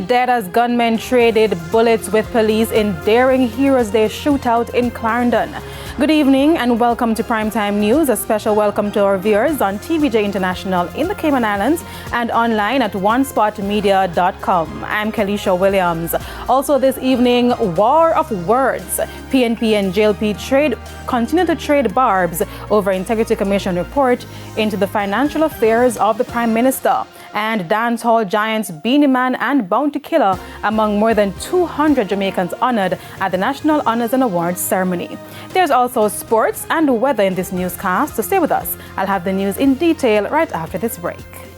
dead as gunmen traded bullets with police in daring Heroes Day shootout in Clarendon. Good evening and welcome to Primetime News. A special welcome to our viewers on TVJ International in the Cayman Islands and online at onespotmedia.com. I'm Kelisha Williams. Also this evening, war of words. PNP and JLP continue to trade barbs over Integrity Commission report into the financial affairs of the Prime Minister. And dancehall giants Beanie Man and Bounty Killer among more than 200 Jamaicans honored at the National Honors and Awards ceremony. There's also sports and weather in this newscast, so stay with us. I'll have the news in detail right after this break.